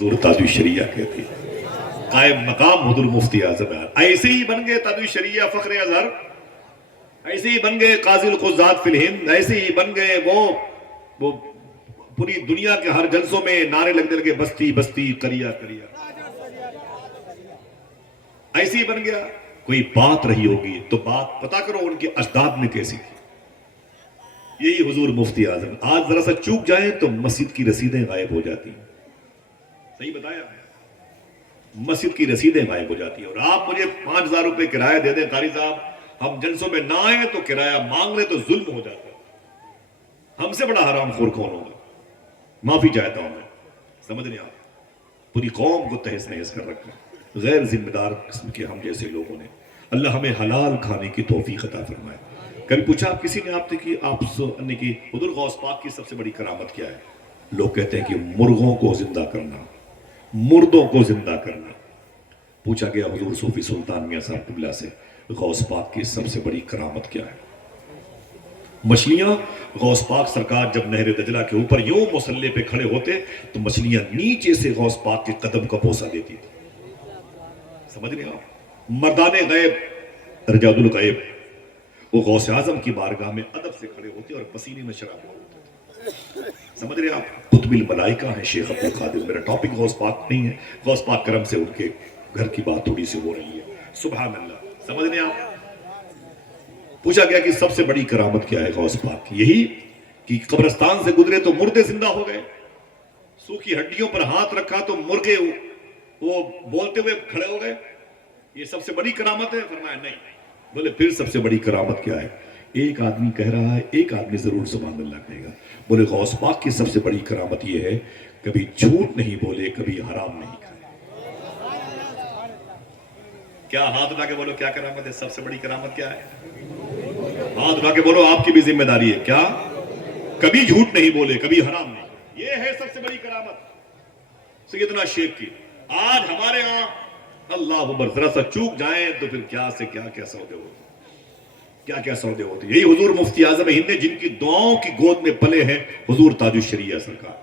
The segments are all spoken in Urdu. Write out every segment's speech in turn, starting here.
حضور تاج الشریعہ کہتے ہیں قائم مقام حضور مفتی اعظم ہے. ایسے ہی بن گئے تاج الشریعہ فخر اظہر، ایسے ہی بن گئے قاضی القضات فی الہند، ایسے ہی بن گئے وہ پوری دنیا کے ہر جلسوں میں نعرے لگنے لگے بستی بستی کریا کریا. ایسے ہی بن گیا. کوئی بات رہی ہوگی تو بات پتا کرو ان کے اجداد نے کیسی تھی. یہی حضور مفتی اعظم. آج ذرا سا چوک جائیں تو مسجد کی رسیدیں غائب ہو جاتی ہیں. صحیح بتایا؟ مسجد کی رسیدیں غائب ہو جاتی ہیں. اور آپ مجھے 5,000 روپے کرایہ دے دیں قاری صاحب، ہم جلسوں میں نہ آئیں تو کرایہ مانگ لیں تو ظلم ہو جاتا ہے. ہم سے بڑا حرام خور کون ہوگا؟ معافی چاہتا ہوں میں. سمجھ نہیں آپ پوری قوم کو تہس نہس کر رکھا غیر ذمہ دار قسم کے ہم جیسے لوگوں نے. اللہ ہمیں حلال کھانے کی توفیق عطا فرمائے. کبھی پوچھا آپ کسی نے آپ سے کہ آپ نے کہ حضور غوث پاک کی سب سے بڑی کرامت کیا ہے؟ لوگ کہتے ہیں کہ مرغوں کو زندہ کرنا، مردوں کو زندہ کرنا. پوچھا گیا حضور صوفی سلطان میاں صاحب قبلہ سے غوث پاک کی سب سے بڑی کرامت کیا ہے؟ مچھلیاں غوث پاک سرکار جب نہر دجلہ کے اوپر یوں مسلح پہ کھڑے ہوتے تو مچھلیاں نیچے سے غوث پاک کے قدم کا بوسہ دیتی تھی. سمجھ رہے آپ؟ مردان غیب رجال الغیب وہ غوث اعظم کی بارگاہ میں ادب سے کھڑے ہوتے اور پسینے میں شراب ہوتے. سمجھ رہے آپ؟ قطب الملائکہ ہیں شیخ عبد القادر. میرا ٹاپک غوث پاک نہیں ہے، غوث پاک کرم سے ان کے گھر کی بات تھوڑی سی ہو رہی ہے. سبحان اللہ. سمجھ رہے آپ؟ پوچھا گیا کہ سب سے بڑی کرامت کیا ہے غوث پاک کی؟ یہی کہ قبرستان سے گزرے تو مردے زندہ ہو گئے، سوکھی ہڈیوں پر ہاتھ رکھا تو مرغے وہ بولتے ہوئے کھڑے ہو گئے. یہ سب سے بڑی کرامت ہے؟ فرمایا نہیں. بولے پھر سب سے بڑی کرامت کیا ہے؟ ایک آدمی کہہ رہا ہے، ایک آدمی ضرور سبحان اللہ کہے گا. بولے غوث پاک کی سب سے بڑی کرامت یہ ہے کبھی جھوٹ نہیں بولے، کبھی حرام نہیں کھائے. کیا ہاتھ اٹھا کے بولو کیا کرامت ہے؟ سب سے بڑی کرامت کیا ہے؟ ہاتھ اٹھا کے بولو آپ کی بھی ذمہ داری ہے. کیا؟ کبھی جھوٹ نہیں بولے، کبھی حرام نہیں. یہ ہے سب سے بڑی کرامت سیدنا شیخ کی. آج ہمارے ہاں اللہ اکبر ذرا سا چوک جائیں تو پھر کیا سے کیا کیا سودے ہوتے، کیا کیا سودے ہوتے. یہی حضور مفتی اعظم ہند جن کی دعاؤں کی گود میں پلے ہیں حضور تاج الشریعہ سرکار.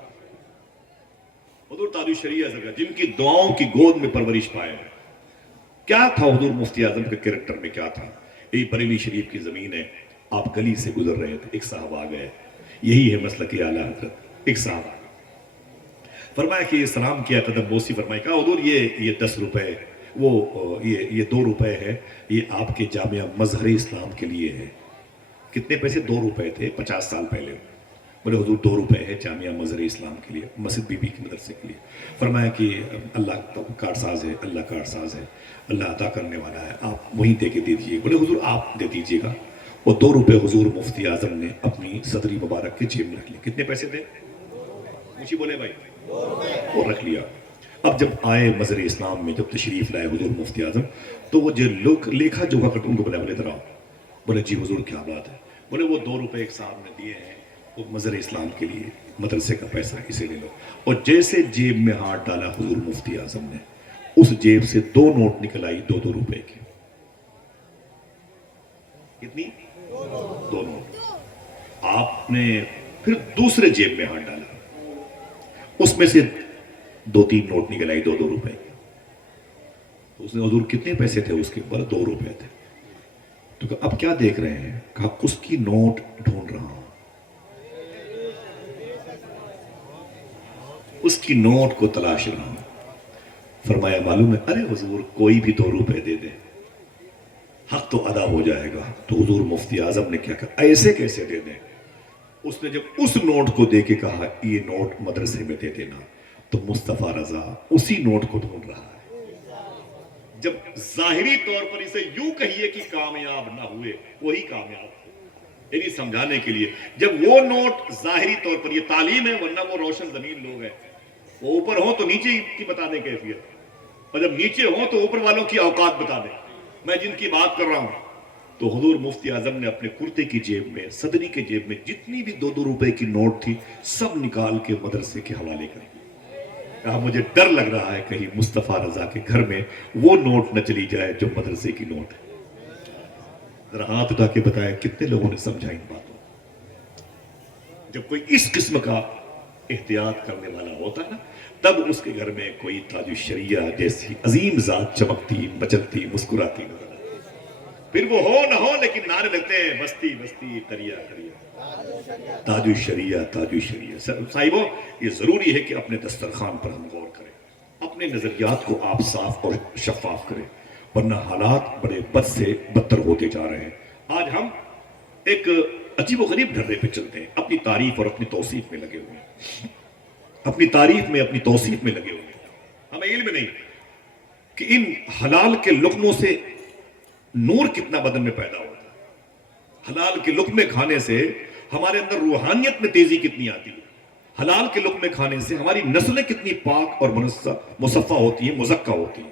حضور تاج الشریعہ سرکار جن کی دعاؤں کی گود میں پرورش پائے ہیں. کیا تھا حضور مفتی اعظم کے کریکٹر میں؟ کیا تھا؟ یہی بریلی شریف کی زمین ہے. آپ گلی سے گزر رہے تھے، ایک صاحب آ گئے. یہی ہے مسلک اعلیٰ حضرت. ایک صاحب آ گئے، فرمایا کہ یہ سلام کیا، قدم بوسی فرمائی. کہا حضور یہ 10 روپے، وہ یہ 2 روپے ہے، یہ آپ کے جامعہ مظہر اسلام کے لیے ہے. کتنے پیسے؟ 2 روپے تھے 50 سال پہلے. بولے حضور 2 روپے ہے جامعہ مظہر اسلام کے لیے، مسجد بی بی کے مدرسے کے لیے. فرمایا کہ اللہ کارساز ہے، اللہ کارساز ہے، اللہ عطا کرنے والا ہے، آپ وہیں دے کے دے دیجیے. بولے حضور آپ دے دیجیے گا. وہ 2 روپے حضور مفتی اعظم نے اپنی صدری مبارک کے جیب میں رکھ لیے. کتنے پیسے تھے؟ مجھے بولے بھائی. وہ رکھ لیا. اب جب آئے مظہر اسلام میں، جب تشریف لائے حضور مفتی اعظم، تو وہ جو لوگ لیکھا جو وقت ان کو بلائے. بولے ادھر آؤ. بولے جی حضور کیا بات ہے؟ بولے وہ 2 روپے ایک صاحب نے دیے ہیں، وہ مظہر اسلام کے لیے مدرسے کا پیسہ، اسے لے لو. اور جیسے جیب میں ہاتھ ڈالا حضور مفتی اعظم نے، اس جیب سے 2 نوٹ نکل آئی 2 روپے کی. کتنی؟ 2 نوٹ. آپ نے پھر دوسرے جیب میں ہاتھ ڈالا، اس میں سے 2-3 نوٹ نکل آئی 2 روپے کی. اس نے حضور کتنے پیسے تھے اس کے؟ بولے 2 روپے تھے. تو کہا اب کیا دیکھ رہے ہیں؟ کہا اس کی نوٹ ڈھونڈ رہا ہوں، اس کی نوٹ کو تلاش رہا ہوں. فرمایا معلوم ہے؟ ارے حضور کوئی بھی 2 روپے دے دے، حق تو ادا ہو جائے گا. تو حضور مفتی اعظم نے کیا کہا؟ ایسے کیسے دے دیں؟ اس نے جب اس نوٹ کو دے کے کہا یہ نوٹ مدرسے میں دے دینا، تو مصطفیٰ رضا اسی نوٹ کو ڈھونڈ رہا ہے. جب ظاہری طور پر اسے یوں کہیے کہ کامیاب نہ ہوئے، وہی کامیاب ہوئے. یعنی سمجھانے کے لیے جب وہ نوٹ ظاہری طور پر، یہ تعلیم ہے، ورنہ وہ روشن زمین لوگ ہیں. وہ اوپر ہوں تو نیچے کی بتا دیں کیفیت، اور جب نیچے ہوں تو اوپر والوں کی اوقات بتا دیں. میں جن کی بات کر رہا ہوں، تو حضور مفتی اعظم نے اپنے کرتے کی جیب میں، صدری کے جیب میں جتنی بھی 2 روپے کی نوٹ تھی سب نکال کے مدرسے کے حوالے کر دی. کہا مجھے ڈر لگ رہا ہے کہیں مصطفیٰ رضا کے گھر میں وہ نوٹ نہ چلی جائے جو مدرسے کی نوٹ ہے. ذرا ہاتھ اٹھا کے بتایا کتنے لوگوں نے سمجھا ان باتوں. جب کوئی اس قسم کا احتیاط کرنے والا ہوتا نا، تب اس کے گھر میں کوئی تاج الشریعہ جیسی عظیم ذات چمکتی مچلتی مسکراتی نظر آتی۔ پھر وہ ہو نہ ہو لیکن نعرے لگتے ہیں بستی بستی قریہ قریہ، تاج الشریعہ تاج الشریعہ۔ صاحبوں، یہ ضروری ہے کہ اپنے دسترخوان پر ہم غور کریں، اپنے نظریات کو آپ صاف اور شفاف کریں، ورنہ حالات بڑے بد سے بدتر ہوتے جا رہے ہیں۔ آج ہم ایک عجیب و غریب ڈھرے پہ چلتے ہیں، اپنی تعریف اور اپنی توصیف میں لگے ہوئے ہیں، اپنی تعریف میں اپنی توصیف میں لگے ہوئے ہیں۔ ہمیں علم نہیں کہ ان حلال کے لقموں سے نور کتنا بدن میں پیدا ہوتا ہے، حلال کے لقمے کھانے سے ہمارے اندر روحانیت میں تیزی کتنی آتی ہے، حلال کے لقمے کھانے سے ہماری نسلیں کتنی پاک اور مصفہ ہوتی ہیں، مزکہ ہوتی ہیں۔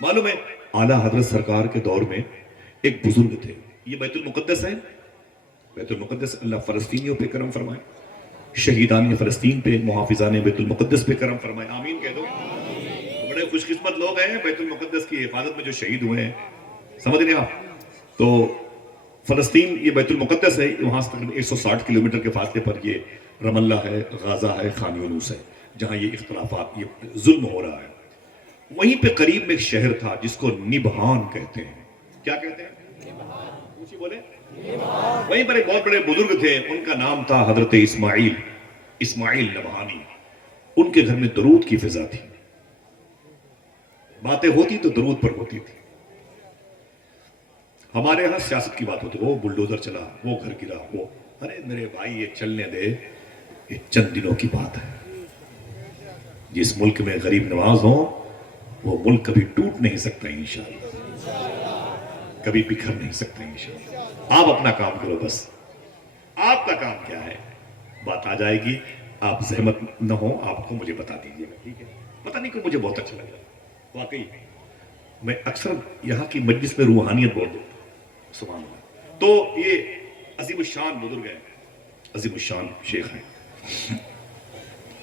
معلوم ہے اعلیٰ حضرت سرکار کے دور میں ایک بزرگ تھے، یہ بیت المقدس ہے، بیت المقدس، اللہ فلسطینیوں پہ کرم فرمائے، شہیدان فلسطین پہ، محافظان بیت المقدس پہ کرم فرمائے، آمین کہہ دو۔ بڑے خوش قسمت لوگ ہیں بیت المقدس کی حفاظت میں جو شہید ہوئے ہیں، سمجھ رہے ہیں آپ؟ تو فلسطین یہ بیت المقدس ہے، وہاں سے تقریباً 160 کلومیٹر کے فاصلے پر یہ رم اللہ ہے، غازہ ہے، خان یونس ہے، جہاں یہ اختلافات، یہ ظلم ہو رہا ہے۔ وہیں پہ قریب میں ایک شہر تھا جس کو نبہان کہتے ہیں۔ کیا کہتے ہیں؟ اونچی بولے۔ وہیں پر ایک بہت بڑے بزرگ تھے، ان کا نام تھا حضرت اسماعیل نبہانی۔ ان کے گھر میں درود کی فضا تھی، باتیں ہوتی تو درود پر ہوتی تھی۔ ہمارے ہاں سیاست کی بات ہوتی، وہ بلڈوزر چلا، وہ گھر گرا، وہ، ارے میرے بھائی یہ چلنے دے، یہ چند دنوں کی بات ہے۔ جس ملک میں غریب نواز ہوں وہ ملک کبھی ٹوٹ نہیں سکتا انشاءاللہ، کبھی بکھر نہیں سکتا انشاءاللہ۔ آپ اپنا کام کرو، بس آپ کا کام کیا ہے، بات آ جائے گی، آپ زحمت نہ ہو، آپ کو مجھے بتا دیجیے گا، ٹھیک ہے؟ پتہ نہیں کہ مجھے بہت اچھا لگ رہا ہے واقعی، میں اکثر یہاں کی مجلس میں روحانیت بول دیتا ہوں، سبحان اللہ۔ تو یہ عظیم الشان بزرگ ہیں، عظیم الشان شیخ ہیں۔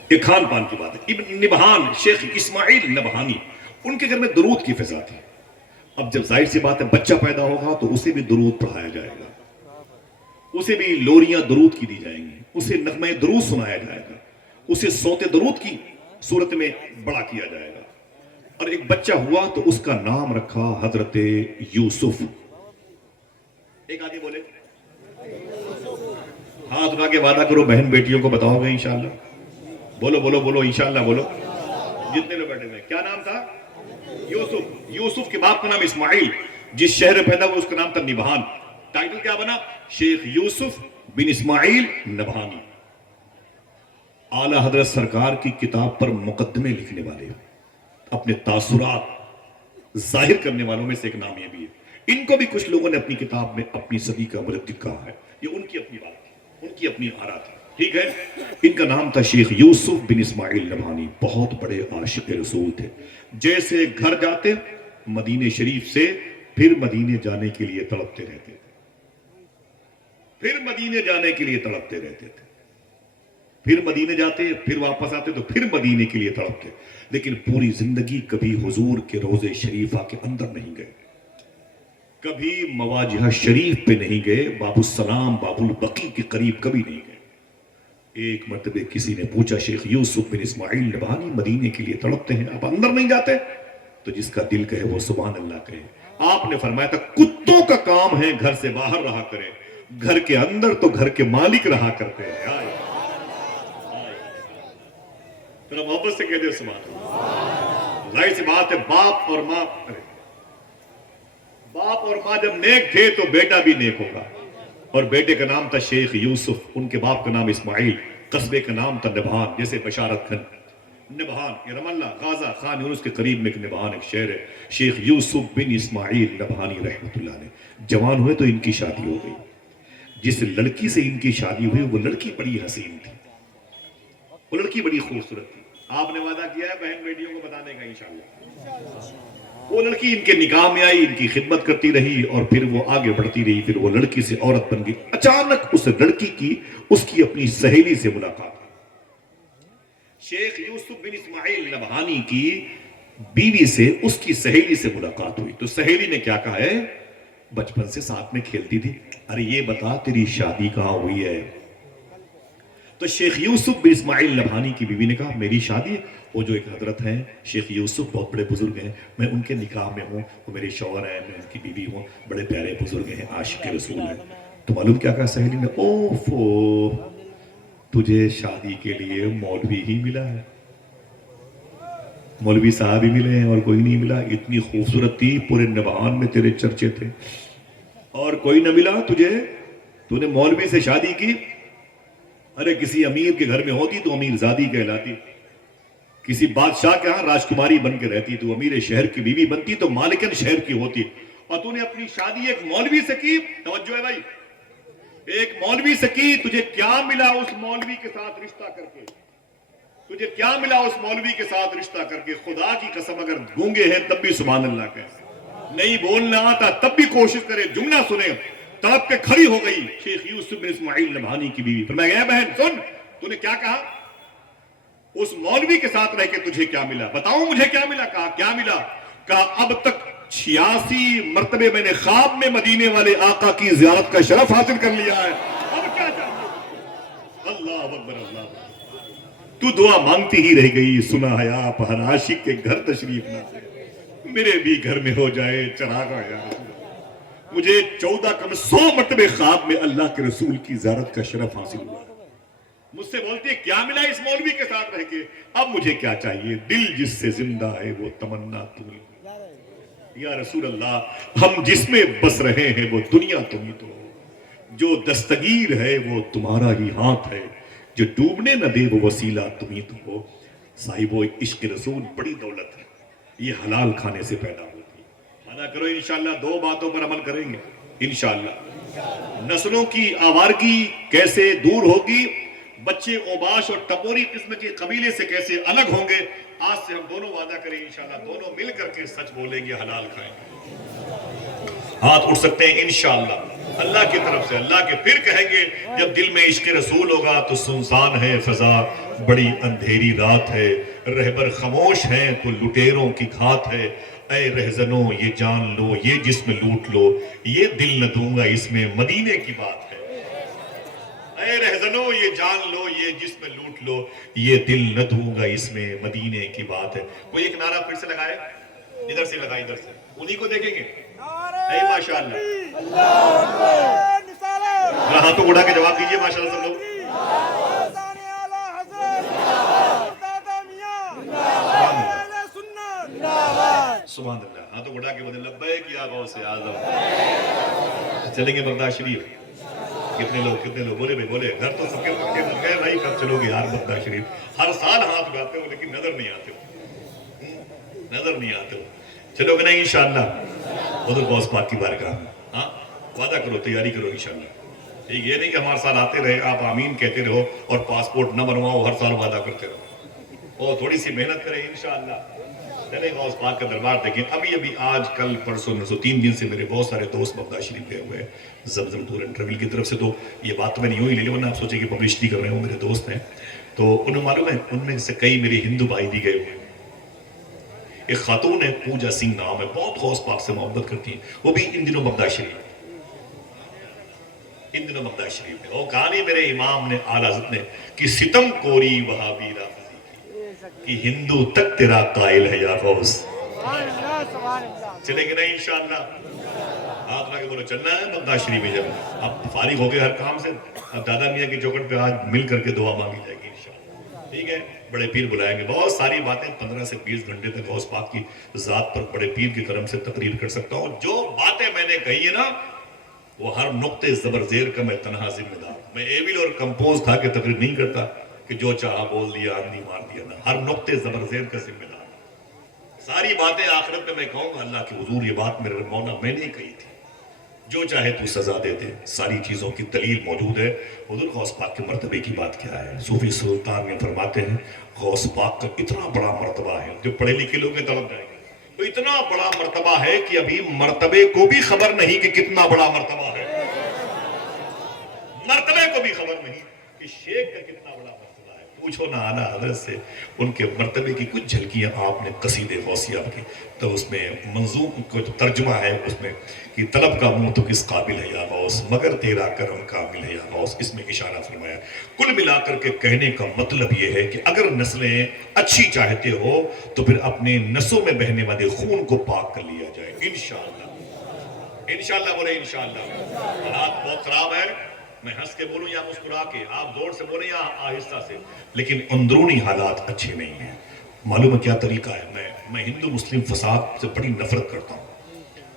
یہ کھان پان کی بات ہے، ابن نبہان، شیخ اسماعیل نبہانی، ان کے گھر میں درود کی فضا تھی۔ اب جب ظاہر سی بات ہے بچہ پیدا ہوگا تو اسے بھی درود پڑھایا جائے گا، اسے بھی لوریاں درود کی دی جائیں گی، اسے نغمہ درود سنایا جائے گا، اسے صوت درود کی صورت میں بڑا کیا جائے گا۔ اور ایک بچہ ہوا تو اس کا نام رکھا حضرت یوسف۔ ایک آدمی بولے، ہاتھ اٹھا کے وعدہ کرو بہن بیٹیوں کو بتاؤ گے انشاءاللہ؟ بولو بولو بولو انشاءاللہ بولو، جتنے لوگ بیٹھے ہوئے۔ کیا نام تھا؟ یوسف۔ یوسف کے باپ کا نام اسماعیل، جس شہر میں پیدا ہوا اس کا نام تھا نبہان۔ ٹائٹل کیا بنا؟ شیخ یوسف بن اسماعیل نبہانی۔ اعلیٰ حضرت سرکار کی کتاب پر مقدمے لکھنے والے، اپنے تاثرات ظاہر کرنے والوں میں سے ایک نام یہ بھی ہے۔ ان کو بھی کچھ لوگوں نے اپنی کتاب میں اپنی صدی کا مجدد کہا ہے، یہ ان کی اپنی بات تھی، ان کی اپنی آرا تھی، ٹھیک ہے؟ ان کا نام تھا شیخ یوسف بن اسماعیل نبہانی، بہت بڑے عاشق رسول تھے۔ جیسے گھر جاتے مدینے شریف سے پھر مدینے جانے کے لیے تڑپتے رہتے تھے، پھر مدینے جانے کے لیے تڑپتے رہتے تھے، پھر مدینے جاتے پھر واپس آتے تو پھر مدینے کے لیے تڑپتے، لیکن پوری زندگی کبھی حضور کے روضے شریفہ کے اندر نہیں گئے، کبھی مواجہ شریف پہ نہیں گئے، باب السلام باب البقیع کے قریب کبھی نہیں گئے۔ ایک مرتبہ کسی نے پوچھا شیخ یوسف بن اسماعیل نبہانی مدینے کے لیے تڑپتے ہیں، آپ اندر نہیں جاتے؟ تو جس کا دل کہے وہ سبحان اللہ کہے۔ آپ نے فرمایا تھا کتوں کا کام ہے گھر سے باہر رہا کرے، گھر کے اندر تو گھر کے مالک رہا کرتے ہیں۔ ذرا محبت سے کہہ دے سبحان اللہ۔ ظاہر سی بات ہے باپ اور ماں جب نیک تھے تو بیٹا بھی نیک ہوگا، اور بیٹے کا نام تھا شیخ یوسف، ان کے باپ کا نام اسماعیل، قصبے کا نام تھا نبہان، جیسے بشارت کھن نبہان، یہ رم اللہ غازہ خان یونس کے قریب میں ایک نبہان ایک شہر ہے۔ شیخ یوسف بن اسماعیل نبہانی رحمت اللہ علیہ جوان ہوئے تو ان کی شادی ہو گئی۔ جس لڑکی سے ان کی شادی ہوئی وہ لڑکی بڑی حسین تھی، وہ لڑکی بڑی خوبصورت تھی۔ آپ نے وعدہ کیا ہے بہن بیٹیوں کو بتانے کا انشاءاللہ۔ وہ لڑکی ان کے نکاح میں آئی، ان کی خدمت کرتی رہی، اور پھر وہ آگے بڑھتی رہی، پھر وہ لڑکی سے عورت بن گئی۔ اچانک اس لڑکی کی اس کی اپنی سہیلی سے ملاقات ہوئی۔ شیخ یوسف بن اسماعیل نبہانی کی بیوی سے اس کی سہیلی سے ملاقات ہوئی، تو سہیلی نے کیا کہا ہے، بچپن سے ساتھ میں کھیلتی تھی، ارے یہ بتا تیری شادی کہاں ہوئی ہے؟ تو شیخ یوسف بن اسماعیل نبھانی کی بیوی نے کہا میری شادی ہے، وہ جو ایک حضرت ہیں شیخ یوسف بہت بڑے بزرگ ہیں، میں ان کے نکاح میں ہوں، وہ میرے شوہر ہیں، میں ان کی بیوی ہوں، بڑے پیارے بزرگ ہیں، عاشق رسول ہیں۔ تو معلوم کیا کہا سہیلی نے، اوفو تجھے شادی کے لیے مولوی ہی ملا ہے، مولوی صاحب ہی ملے ہیں اور کوئی نہیں ملا، اتنی خوبصورت تھی پورے نبہان میں تیرے چرچے تھے اور کوئی نہ ملا تجھے، تو نے مولوی سے شادی کی؟ ارے کسی امیر کے گھر میں ہوتی تو امیر زادی کہلاتی، کسی بادشاہ کے ہاں راجکماری بن کے رہتی، تو امیر شہر کی بیوی بنتی تو مالکن شہر کی ہوتی، اور تو نے اپنی شادی ایک مولوی سے کی۔ توجہ ہے بھائی، ایک مولوی سے کی، تجھے کیا ملا اس مولوی کے ساتھ رشتہ کر کے؟ تجھے کیا ملا اس مولوی کے ساتھ رشتہ کر کے؟ خدا کی قسم اگر گونگے ہیں تب بھی سبحان اللہ کہے، نہیں بولنا آتا تب بھی کوشش کرے جملہ سنے، تڑپ کے کھڑی ہو گئی شیخ یوسف بن اسماعیل نبھانی کی بیوی۔ فرمایا اے بہن سن، تو نے کیا کہا؟ اس مولوی کے ساتھ رہ کے تجھے کیا ملا؟ بتاؤں مجھے کیا ملا؟ کہا کیا ملا؟ کہا اب تک 86 مرتبے میں نے خواب میں مدینے والے آقا کی زیارت کا شرف حاصل کر لیا ہے، اب کیا چاہیے؟ اللہ اکبر اللہ اکبر۔ تو دعا مانگتی ہی رہ گئی، سنا ہے آپ ہر عاشق کے گھر تشریف نہ آئے، میرے بھی گھر میں ہو جائے چراغ یا رسول اللہ۔ مجھے 14 کم 100 مرتبے خواب میں اللہ کے رسول کی زیارت کا شرف حاصل ہوا۔ مجھ سے بولتی ہے کیا ملا اس مولوی کے ساتھ رہ کے؟ اب مجھے کیا چاہیے؟ دل جس سے زندہ ہے وہ تمنا تمہیں، یا رسول اللہ ہم جس میں بس رہے ہیں وہ دنیا تمہیں تو ہو، جو دستگیر ہے وہ تمہارا ہی ہاتھ ہے، جو ڈوبنے نہ دے وہ وسیلہ تمہیں تو ہو۔ صاحبو عشق رسول بڑی دولت ہے، یہ حلال کھانے سے پیدا ہوتی ہے۔ مانا کرو انشاءاللہ 2 باتوں پر عمل کریں گے انشاءاللہ۔ نسلوں کی آوارگی کیسے دور ہوگی، بچے اوباش اور ٹپوری قسم کے قبیلے سے کیسے الگ ہوں گے، آج سے ہم دونوں وعدہ کریں انشاءاللہ، دونوں مل کر کے سچ بولیں گے، حلال کھائیں گے۔ ہاتھ اٹھ سکتے ہیں انشاءاللہ اللہ کی طرف سے، اللہ کے پھر کہیں گے جب دل میں عشق رسول ہوگا تو سنسان ہے فضا، بڑی اندھیری رات ہے، رہبر خاموش ہیں تو لٹیروں کی گھات ہے، اے رہزنوں یہ جان لو یہ جسم لوٹ لو، یہ دل نہ دوں گا اس میں مدینے کی بات ہے۔ اے رہزنوں یہ جان لو یہ جسم لوٹ لو، یہ دل نہ دوں گا اس میں مدینے کی بات ہے۔ کوئی ایک نعرہ پھر سے لگائے، ادھر سے لگائے، ادھر سے، انہی کو دیکھیں گے۔ اے ماشاءاللہ ہاتھوں اڑا کے جواب دیجئے ماشاءاللہ سب لوگ۔ سبحان اللہ، ہاتھوں اڑا کے بولے لبیک یا غوث اعظم۔ چلیں گے بغداد شریف؟ کتنے لوگ بولے بھائی بولے، گھر تو سب کے پکے بن گئے بھائی، کب چلو گے یار بغداد شریف؟ ہر سال ہاتھ اٹھاتے ہو لیکن نظر نہیں آتے ہو، نظر نہیں آتے ہو، چلو گے نہیں انشاءاللہ حضور غوث پاک کی بارگاہ میں؟ ہاں وعدہ کرو، تیاری کرو انشاءاللہ۔ ٹھیک، یہ نہیں کہ ہمارے سال آتے رہے آپ آمین کہتے رہو اور پاسپورٹ نہ بنواؤ، ہر سال وعدہ کرتے رہو، اور تھوڑی سی محنت کریں انشاءاللہ۔ چلے غوث پاک کا دربار دیکھیں، ابھی آج کل پرسوں 3 دن سے میرے بہت سارے دوست بغداد شریف گئے ہوئے ہیں زمزم ٹور اینڈ ٹریول کی طرف سے، تو یہ بات تو میں نہیں ہوئی لے لیا، ورنہ آپ سوچیں کہ پبلشٹی کر رہے ہوں، میرے دوست ہیں تو انہیں معلوم ہے، ان میں سے کئی میرے ہندو بھائی بھی گئے ہوئے ہیں۔ ایک خاتون ہے پوجا سنگھ نام ہے، بہت غوث پاک سے محبت کرتی ہیں، وہ بھی ان دنوں بغداد شریف ہے۔ وہ کہا نہیں میرے امام نے اعلیٰ حضرت نے کہ ستم کوری وہابی رافضی کی، کہ ہندو تک تیرا قائل ہے یا غوث۔ چلیں گے نا انشاءاللہ؟ ہاتھ اٹھا کے بولو چلنا ہے بغداد شریف میں۔ جب اب فارغ ہو گئے ہر کام سے، اب دادا میاں کی چوکھٹ پہ آج مل کر کے دعا مانگی جائے گی انشاءاللہ، ٹھیک ہے؟ بڑے پیر بلائیں گے، بہت ساری باتیں 15 سے 20 گھنٹے تک غوث پاک کی ذات پر بڑے پیر کی کرم سے تقریر کر سکتا ہوں۔ جو باتیں میں نے کہی ہے نا، وہ ہر نقطے زبر زیر کا میں تنہا ذمہ دار ہوں۔ میں ایویل اور کمپوز کھا کے تقریر نہیں کرتا کہ جو چاہا بول دیا آندھی مار دیا، نا، ہر نقطے زبر زیر کا ذمہ دار ہوں۔ ساری باتیں آخرت میں کہوں گا اللہ کے حضور یہ بات میرے مولا میں نے کہی تھی، جو چاہے تو سزا دے دے، ساری چیزوں کی دلیل موجود ہے۔ حضور غوث پاک کے مرتبے کی بات کیا ہے؟ صوفی سلطان میں فرماتے ہیں غوث پاک کا اتنا بڑا مرتبہ ہے، جو پڑھے لکھے لوگ تڑپ جائیں گے، تو اتنا بڑا مرتبہ ہے کہ ابھی مرتبے کو بھی خبر نہیں کہ کتنا بڑا مرتبہ ہے، مرتبے کو بھی خبر نہیں کہ شیخ کا کتنا بڑا مرتبہ ہے۔ پوچھو نہ اعلیٰ حضرت سے ان کے مرتبے کی کچھ جھلکیاں آپ نے قصید غوثیہ کی، تو اس میں منظوم کو جو ترجمہ ہے اس میں کہ طلب کا منہ تو کس قابل ہے یا غوث، مگر تیرا کرم کامل ہے یا غوث، اس میں اشارہ فرمایا۔ کل ملا کر کے کہنے کا مطلب یہ ہے کہ اگر نسلیں اچھی چاہتے ہو تو پھر اپنے نسوں میں بہنے والے خون کو پاک کر لیا جائے، انشاءاللہ۔ انشاءاللہ بولے انشاءاللہ۔ حالات بہت خراب ہے، میں ہنس کے بولوں یا مسکرا کے، آپ زور سے بولیں یا آہستہ سے، لیکن اندرونی حالات اچھے نہیں ہیں۔ معلوم ہے کیا طریقہ ہے؟ میں ہندو مسلم فساد سے بڑی نفرت کرتا ہوں۔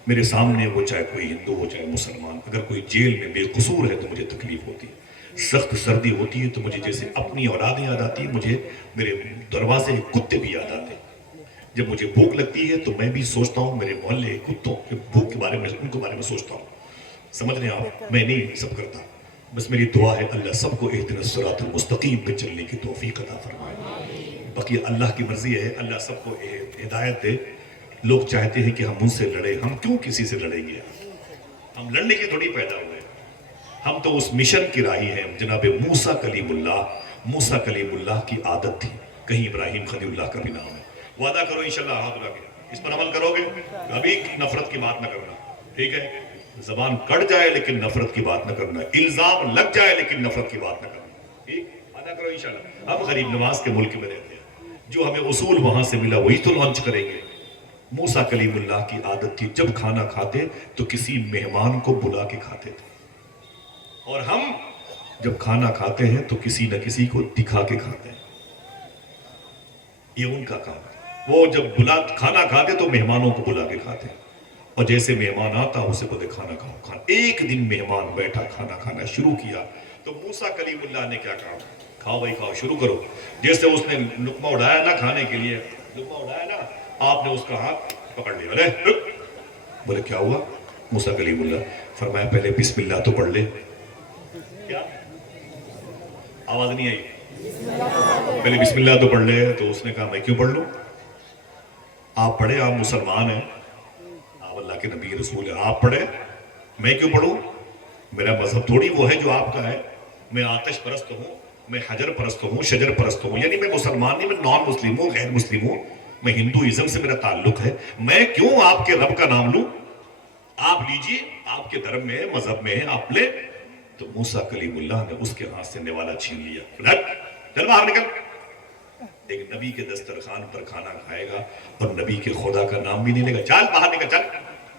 میرے سامنے وہ چاہے کوئی ہندو ہو چاہے مسلمان، اگر کوئی جیل میں بے قصور ہے تو مجھے تکلیف ہوتی ہے، سخت سردی ہوتی ہے تو مجھے جیسے اپنی اولادیں یاد آتی ہیں، مجھے میرے دروازے کتے بھی یاد آتے ہیں۔ جب مجھے بھوک لگتی ہے تو میں بھی سوچتا ہوں میرے محلے کتوں کے بھوک کے بارے میں، ان کے بارے میں سوچتا ہوں۔ سمجھ رہے ہیں آپ؟ میں نہیں سب کرتا، بس میری دعا ہے اللہ سب کو اہدنا الصراط المستقیم پہ چلنے کی توفیق عطا فرمائے۔ باقی اللہ کی مرضی ہے، اللہ سب کو ہدایت دے۔ لوگ چاہتے ہیں کہ ہم ان سے لڑیں، ہم کیوں کسی سے لڑیں گے؟ ہم لڑنے کے تھوڑی پیدا ہوئے، ہم تو اس مشن کی راہی ہیں۔ جناب موسیٰ کلیم اللہ کی عادت تھی، کہیں ابراہیم خلیل اللہ کا بھی نام ہے۔ وعدہ کرو انشاءاللہ ہاتھ اٹھا کے اس پر عمل کرو گے، کبھی نفرت کی بات نہ کرنا، ٹھیک ہے؟ زبان کٹ جائے لیکن نفرت کی بات نہ کرنا، الزام لگ جائے لیکن نفرت کی بات نہ کرنا، ٹھیک؟ وعدہ کرو انشاءاللہ۔ ہم غریب نواز کے ملک میں رہتے ہیں، جو ہمیں اصول وہاں سے ملا وہی تو لانچ کریں گے۔ موسیٰ کلیم اللہ کی عادت تھی جب کھانا کھاتے تو کسی مہمان کو بلا کے کھاتے تھے، اور ہم جب کھانا کھاتے ہیں تو کسی نہ کسی کو دکھا کے کھاتے ہیں۔ یہ ان کا کام ہے، وہ جب کھانا کھاتے تو مہمانوں کو بلا کے کھاتے ہیں، اور جیسے مہمان آتا اسے بولے کھانا کھاؤ کھانا۔ ایک دن مہمان بیٹھا کھانا کھانا شروع کیا تو موسیٰ کلیم اللہ نے کیا کہا؟ کھاؤ بھائی کھاؤ، شروع کرو۔ جیسے اس نے لقمہ اڑایا نا کھانے کے لیے، لقمہ اڑایا نا، آپ نے اس کا ہاتھ پکڑ لیا، بولے کیا ہوا؟ موسیٰ کلیم اللہ فرمایا پہلے بسم اللہ تو پڑھ لے۔ کیا آواز نہیں آئی؟ پہلے بسم اللہ تو پڑھ لے۔ تو اس نے کہا میں کیوں پڑھ لوں؟ آپ پڑھے، آپ مسلمان ہیں، آپ اللہ کے نبی رسول ہیں، آپ پڑھے، میں کیوں پڑھوں؟ میرا مذہب تھوڑی وہ ہے جو آپ کا ہے۔ میں آتش پرست ہوں، میں حجر پرست ہوں، شجر پرست ہوں، یعنی میں مسلمان نہیں، میں نان مسلم ہوں، غیر مسلم ہوں، میں ہندوازم سے میرا تعلق ہے، میں کیوں آپ کے رب کا نام لوں؟ آپ لیجئے، آپ کے دھرم میں ہے، مذہب میں ہے، آپ لے۔ تو موسیٰ کلیم اللہ نے اس کے ہاتھ سے نوالا چھین لیا، چل باہر نکل۔ ایک نبی کے دسترخوان پر کھانا کھائے گا اور نبی کے خدا کا نام بھی نہیں لے گا، چل باہر نکل چل،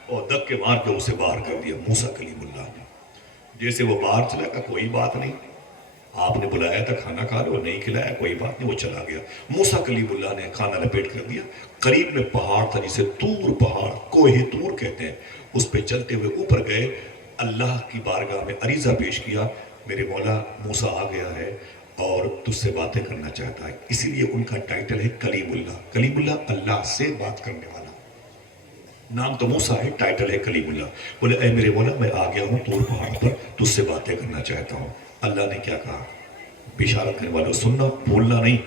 اور دھکے مار کے اسے باہر کر دیا موسیٰ کلیم اللہ نے۔ جیسے وہ باہر چلا گا، کوئی بات نہیں، آپ نے بلایا تھا کھانا کھا لو، نہیں کھلایا کوئی بات نہیں، وہ چلا گیا۔ موسیٰ کلیم اللہ نے کھانا لپیٹ کر دیا۔ قریب میں پہاڑ تھا جسے طور پہاڑ، کوہ طور کہتے ہیں، اس پہ چلتے ہوئے اوپر گئے، اللہ کی بارگاہ میں عریضہ پیش کیا، میرے مولا موسیٰ آ گیا ہے اور تجھ سے باتیں کرنا چاہتا ہے۔ اسی لیے ان کا ٹائٹل ہے کلیم اللہ۔ کلیم اللہ اللہ سے بات کرنے والا، نام تو موسیٰ ہے، ٹائٹل ہے کلیم اللہ۔ بولے اے میرے مولا میں آ گیا ہوں طور پہاڑ پر، تجھ سے باتیں کرنا چاہتا ہوں۔ اللہ نے کیا کہا؟ بشارت کرنے والوں سننا، بھولنا نہیں۔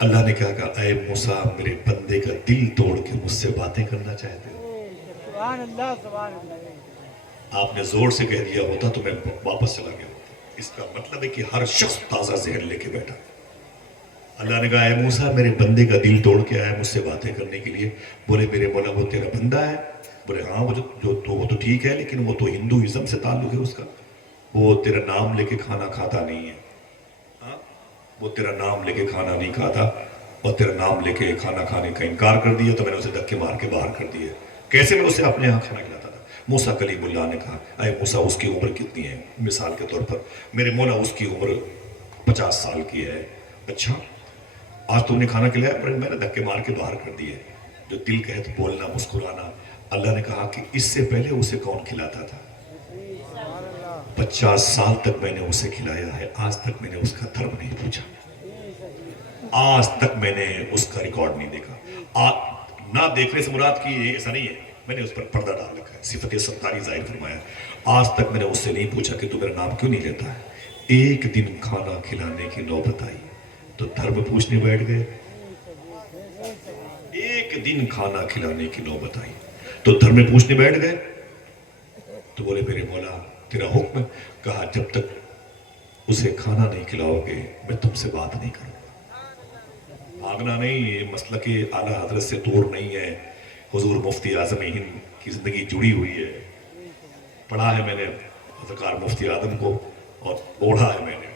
اللہ نے کیا کہا؟ اے موسیٰ میرے بندے کا دل توڑ کے مجھ سے باتیں کرنا چاہتے ہو؟ سبحان اللہ سبحان اللہ۔ آپ نے زور سے کہہ دیا ہوتا تو میں واپس چلا گیا ہوتا۔ اس کا مطلب ہے کہ ہر شخص تازہ ذہن لے کے بیٹھا۔ اللہ نے کہا اے موسیٰ میرے بندے کا دل توڑ کے آیا مجھ سے باتیں کرنے کے لیے۔ بولے میرے مولا وہ تیرا بندہ ہے؟ بولے ہاں وہ تو ٹھیک ہے، لیکن وہ تو ہندوازم سے تعلق ہے اس کا، وہ تیرا نام لے کے کھانا کھاتا نہیں ہے، ہاں وہ تیرا نام لے کے کھانا نہیں کھاتا، اور تیرا نام لے کے کھانا کھانے کا انکار کر دیا تو میں نے اسے دھکے مار کے باہر کر دیا۔ کیسے میں اسے اپنے ہاں کھانا کھلاتا تھا؟ موسیٰ کلیم اللہ نے کہا اے موسیٰ اس کی عمر کتنی ہے؟ مثال کے طور پر میرے مولا اس کی عمر 50 سال کی ہے۔ اچھا آج تم نے کھانا کھلایا؟ میں نے دھکے مار کے باہر کر دیے۔ جو دل کہے تو بولنا، مسکرانا۔ اللہ نے کہا کہ اس سے پہلے اسے کون کھلاتا تھا؟ 50 سال تک میں نے اسے کھلایا ہے، آج تک میں نے اس کا دھرم نہیں پوچھا، آج تک میں نے اس کا ریکارڈ نہیں دیکھا۔ نہ دیکھنے سے مراد کی ایسا نہیں ہے، میں نے اس پر پردہ ڈال رکھا ہے، صفت ستاری ظاہر فرمایا۔ آج تک میں نے اس سے نہیں پوچھا کہ تو میرا نام کیوں نہیں لیتا ہے۔ ایک دن کھانا کھلانے کی نوبت آئی تو دھرم پوچھنے بیٹھ گئے۔ ایک دن کھانا کھلانے کی نوبت آئی تو دھرم پوچھنے بیٹھ گئے۔ تو بولے میرے مولا تیرا حکم ہے؟ کہا جب تک اسے کھانا نہیں کھلاؤ گے میں تم سے بات نہیں کروں گا۔ بھاگنا نہیں، یہ مسلک اعلیٰ حضرت سے دور نہیں ہے، حضور مفتی اعظم ہند کی زندگی جڑی ہوئی ہے۔ پڑھا ہے میں نے سرکار مفتی اعظم کو اور اوڑھا ہے میں نے۔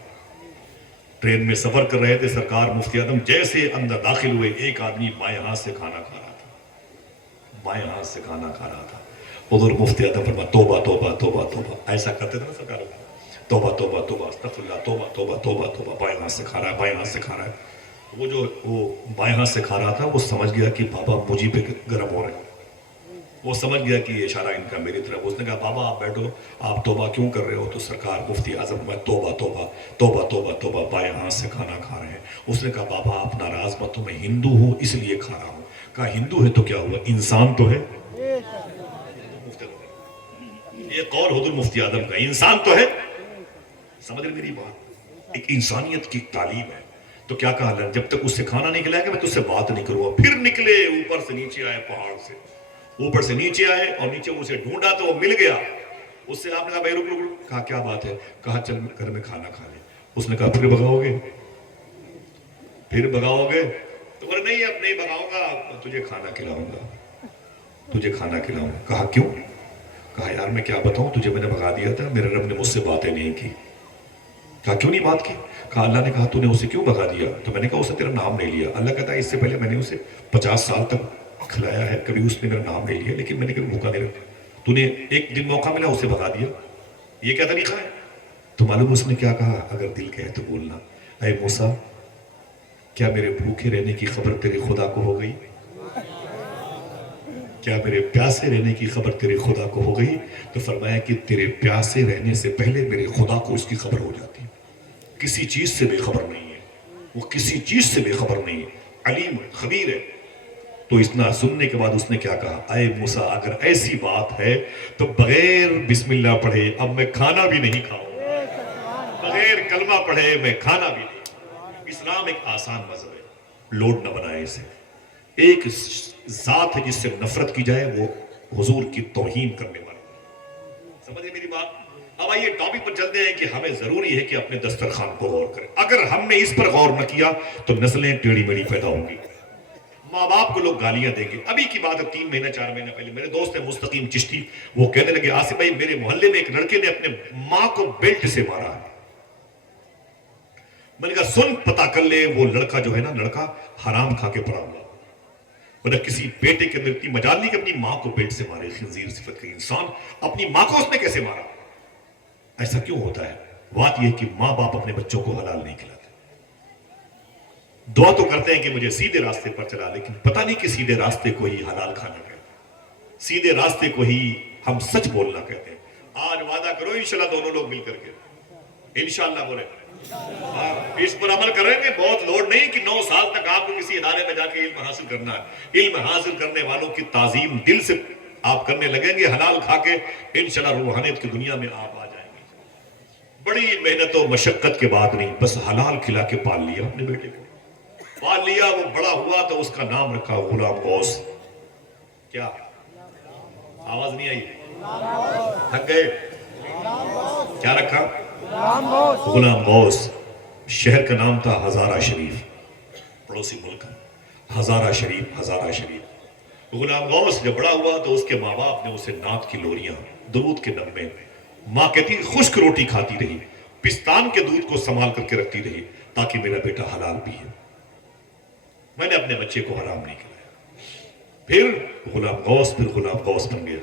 ٹرین میں سفر کر رہے تھے، سرکار مفتی اعظم جیسے اندر داخل ہوئے، ایک آدمی بائیں ہاتھ سے کھانا کھا رہا تھا، بائیں ہاتھ سے کھانا کھا رہا تھا۔ حضور مفتی اعظم فرمایا توبہ توبہ توبہ توبہ، ایسا کرتے تھے نا سرکار، توبہ توبہ توبہ استغفر اللہ، توبہ توبہ توبہ توبہ، بائیں ہاتھ سے کھا رہا ہے، بائیں ہاتھ سے کھا رہا ہے۔ وہ بائیں ہاتھ سے کھا رہا تھا، وہ سمجھ گیا کہ بابا مجھے پہ گرم ہو رہے ہیں، وہ سمجھ گیا کہ یہ اشارہ ان کا میری طرف۔ اس نے کہا بابا آپ بیٹھو، آپ توبہ کیوں کر رہے ہو؟ تو سرکار مفتی اعظم میں توبہ توبہ توبہ توبہ توبہ، بائیں ہاتھ سے کھانا کھا رہے ہیں۔ اس نے کہا بابا آپ ناراض مت ہو، میں ہندو ہوں اس لیے کھا رہا ہوں۔ کہا ہندو ہے تو کیا ہوا، انسان تو ہے۔ یہ قول حضور مفتی اعظم کا، انسان تو ہے۔ سمجھ رہے میری بات؟ ایک انسانیت کی تعلیم ہے۔ تو کیا کہا اللہ، جب تک اس سے کھانا نہیں کھلائے گا میں تجھ سے بات نہیں کروں گا۔ پھر نکلے، اوپر سے نیچے آئے، پہاڑ سے اوپر سے نیچے آئے اور نیچے اسے ڈھونڈا تو وہ مل گیا۔ اس سے آپ نے کہا بھائی رک رک رک، کہا کیا بات ہے؟ کہا چل گھر میں کھانا کھا لے۔ اس نے کہا پھر بھگاؤ گے؟ پھر بھگاؤ گے؟ تو بولے نہیں اب نہیں بھگاؤں گا، تجھے کھانا کھلاؤں گا، تجھے کھانا کھلاؤں گا۔ کہا کیوں؟ کہا یار میں کیا بتاؤں تجھے، میں نے بھگا دیا تھا، میرے رب نے مجھ سے باتیں نہیں کی۔ کہا کیوں نہیں بات کی؟ کہا اللہ نے کہا تو نے اسے کیوں بھگا دیا؟ تو میں نے کہا اسے تیرا نام نہیں لیا۔ اللہ کہتا ہے اس سے پہلے میں نے اسے 50 سال تک کھلایا ہے، کبھی اس نے میرا نام نہیں لیا، لیکن میں نے کبھی بھوکا نہیں رکھا، تو نے ایک دن موقع ملا اسے بھگا دیا۔ یہ کیا طریقہ ہے؟ تو معلوم اس نے کیا کہا، اگر دل کہے تو بولنا، اے موسیٰ کیا میرے بھوکے رہنے کی خبر تیرے خدا کو ہو گئی؟ کیا میرے پیاسے رہنے کی خبر تیرے خدا کو ہو گئی؟ تو فرمایا کہ تیرے پیاسے رہنے سے پہلے میرے خدا کو اس کی خبر ہو جاتی ہے۔ کسی چیز سے بے خبر نہیں ہے وہ، کسی چیز سے بے خبر نہیں ہے، علیم خبیر ہے۔ تو اتنا سننے کے بعد اس نے کیا کہا، اے موسیٰ اگر ایسی بات ہے تو بغیر بسم اللہ پڑھے اب میں کھانا بھی نہیں کھاؤں گا، بغیر کلمہ پڑھے میں کھانا بھی نہیں۔ اسلام ایک آسان مذہب ہے، لوڈ نہ بنائے اسے۔ ایک ذات ہے جس سے نفرت کی جائے، وہ حضور کی توہین کرنے والی۔ سمجھے میری بات؟ اب آئیے ٹاپک پر چلتے ہیں کہ ہمیں ضروری ہے کہ اپنے دسترخوان کو غور کریں۔ اگر ہم نے اس پر غور نہ کیا تو نسلیں ٹیڑھی میڑھی پیدا ہوں گی، ماں باپ کو لوگ گالیاں دیں گے۔ ابھی کی بات ہے 3 مہینہ 4 مہینہ پہلے میرے دوست ہے مستقیم چشتی، وہ کہنے لگے آصف بھائی میرے محلے میں ایک لڑکے نے اپنے ماں کو بیلٹ سے مارا ہے۔ میں نے کہا سن پتہ کر لے، وہ لڑکا جو ہے نا، لڑکا حرام کھا کے پڑا ہوا، ورنہ کسی بیٹے کے اندر اتنی مجال نہیں کہ اپنی ماں کو بیلٹ سے مارے۔ خنزیر صفت کا انسان اپنی ماں کو اس نے کیسے مارا؟ ایسا کیوں ہوتا ہے؟ بات یہ کہ ماں باپ اپنے بچوں کو حلال نہیں کھلاتے۔ دعا تو کرتے ہیں کہ مجھے سیدھے راستے پر چلا، لیکن پتہ نہیں کہ سیدھے راستے کو ہی حلال کھانا کہتے ہیں، سیدھے راستے کو ہی ہم سچ بولنا کہتے ہیں۔ آج وعدہ کرو انشاءاللہ دونوں لوگ مل کر کے، انشاءاللہ بولے اس پر عمل کریں گے۔ بہت لوڈ نہیں کہ 9 سال تک آپ کو کسی ادارے میں جا کے علم حاصل کرنا ہے۔ علم حاصل کرنے والوں کی تعظیم دل سے آپ کرنے لگیں گے، حلال کھا کے انشاءاللہ روحانیت کی دنیا میں آپ آ جائیں گے۔ بڑی محنت و مشقت کے بعد نہیں، بس حلال کھلا کے پال لیا اپنے بیٹے کو، پال لیا، وہ بڑا ہوا تو اس کا نام رکھا غلام غوث۔ کیا آواز نہیں آئی؟ تھک گئے؟ کیا رکھا؟ غلام غوث۔ شہر کا نام تھا ہزارہ شریف، پڑوسی ملک ہزارہ شریف، ہزارہ شریف۔ غلام غوث جب بڑا ہوا تو اس کے ماں باپ نے اسے نعت کی لوریاں، درود کے نغمے، ماں کہتی خشک روٹی کھاتی رہی، پستان کے دودھ کو سنبھال کر کے رکھتی رہی تاکہ میرا بیٹا حلال پیے۔ میں نے اپنے بچے کو حرام نہیں کھلایا۔ پھر غلام غوث، پھر غلام غوث بن گیا،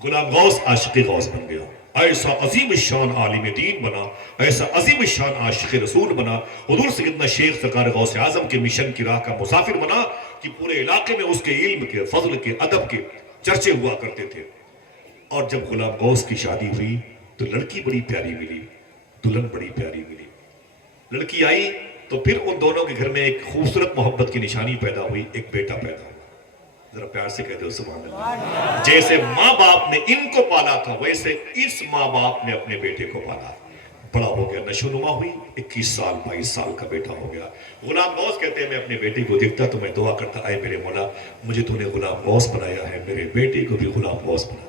غلام غوث عاشق غوث بن گیا۔ ایسا عظیم الشان عالم دین بنا، ایسا عظیم الشان عاشق رسول بنا، حضور سیدنا شیخ سرکار غوث اعظم کے مشن کی راہ کا مسافر بنا کہ پورے علاقے میں اس کے علم کے، فضل کے، ادب کے چرچے ہوا کرتے تھے۔ اور جب غلام غوث کی شادی ہوئی تو لڑکی بڑی پیاری ملی، دلہن بڑی پیاری ملی۔ لڑکی آئی تو پھر ان دونوں کے گھر میں ایک خوبصورت محبت کی نشانی پیدا ہوئی، ایک بیٹا پیدا ہوا۔ ذرا پیار سے کہہ دو سبحان اللہ۔ جیسے ماں باپ نے ان کو پالا تھا ویسے اس ماں باپ نے اپنے بیٹے کو پالا، بڑا ہو گیا، نشو نما ہوئی، 21 سال 22 سال کا بیٹا ہو گیا۔ غلام غوث کہتے ہیں میں اپنے بیٹے کو دیکھتا تو میں دعا کرتا، اے میرے مولا مجھے تو نے غلام غوث بنایا ہے، میرے بیٹے کو بھی غلام غوث بنا۔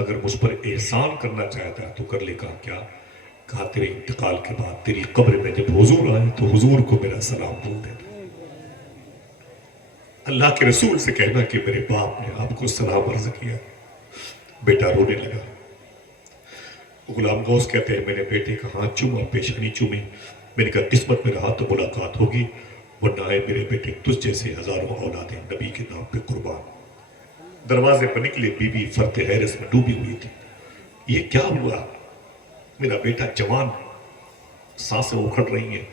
اگر مجھ پر احسان کرنا چاہتا تو کر لے. کہا تیرے انتقال کے بعد تیری قبر میں جب حضور آئے تو حضور کو میرا سلام بول دینا. اللہ کے رسول سے کہنا کہ میرے باپ نے آپ کو سلام عرض کیا. بیٹا رونے لگا. غلام غوث کہتے ہیں میں نے بیٹے کا ہاتھ چوما, پیشانی چومی. میں نے کہا قسمت میں رہا تو ملاقات ہوگی, ورنہ ہے میرے بیٹے تجھ جیسے ہزاروں اولادیں نبی کے نام پہ قربان. دروازے پر نکلے, بی بی فرط حیرت میں ڈوبی ہوئی تھی. یہ کیا ہوا؟ میرا بیٹا جوان, سانسیں اکھڑ رہی ہیں,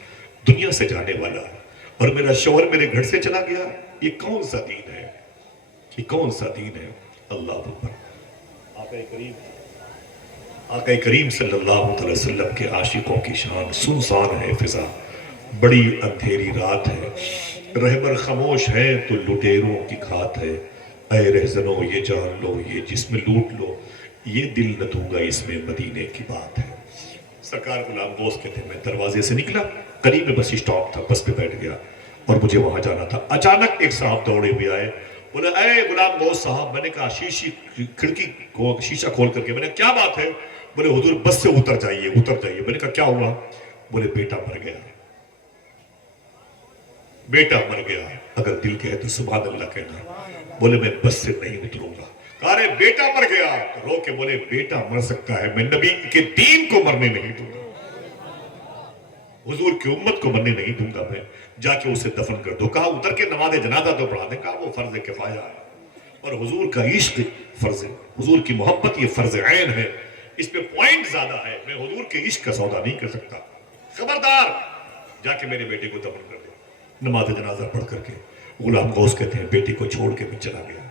دنیا سے جانے والا ہے, اور میرا شوہر میرے گھر سے چلا گیا. یہ کون سا دین ہے؟ یہ کون سا دین ہے؟ اللہ اکبر. آقا کریم صلی اللہ علیہ وسلم کے عاشقوں کی شان. سنسان ہے فضا, بڑی اندھیری رات ہے, رہبر خاموش ہے تو لٹیروں کی گھات ہے. اے رہزنو یہ جان لو, یہ جسم لوٹ لو, یہ دل نہ دوں گا, اس میں مدینے کی بات ہے. سرکار غلام غوث کہتے ہیں میں دروازے سے نکلا, قریب میں بس اسٹاپ تھا, بس پہ بیٹھ گیا اور مجھے وہاں جانا تھا. اچانک ایک صاحب دوڑے ہوئے آئے, بولے اے غلام غوث صاحب. میں نے کہا کھڑکی کو شیشہ کھول کر کے میں نے کیا بات ہے؟ بولے حضور بس سے اتر جائیے, اتر جائیے. میں نے کہا کیا ہوا؟ بولے بیٹا مر گیا, بیٹا مر گیا. اگر دل کہے تو سبحان اللہ کہنا. بولے میں بس سے نہیں اتروں گا. کہا رے بیٹا مر گیا, تو رو کے بولے بیٹا مر سکتا ہے, میں نبی کے دین کو مرنے نہیں دوں گا, حضور کی امت کو مرنے نہیں دوں گا, میں جا کے اسے دفن کر دو. کہا اتر کے نماز جنازہ تو پڑھا دیں. کہا وہ فرض کفایہ ہے, اور حضور کا عشق فرض ہے, حضور کی محبت یہ فرض عین ہے, اس پہ پوائنٹ زیادہ ہے. میں حضور کے عشق کا سودا نہیں کر سکتا. خبردار, جا کے میرے بیٹے کو دفن کر دو. نماز جنازہ پڑھ کر کے غلام غوث کہتے ہیں بیٹے کو چھوڑ کے میں چلا گیا.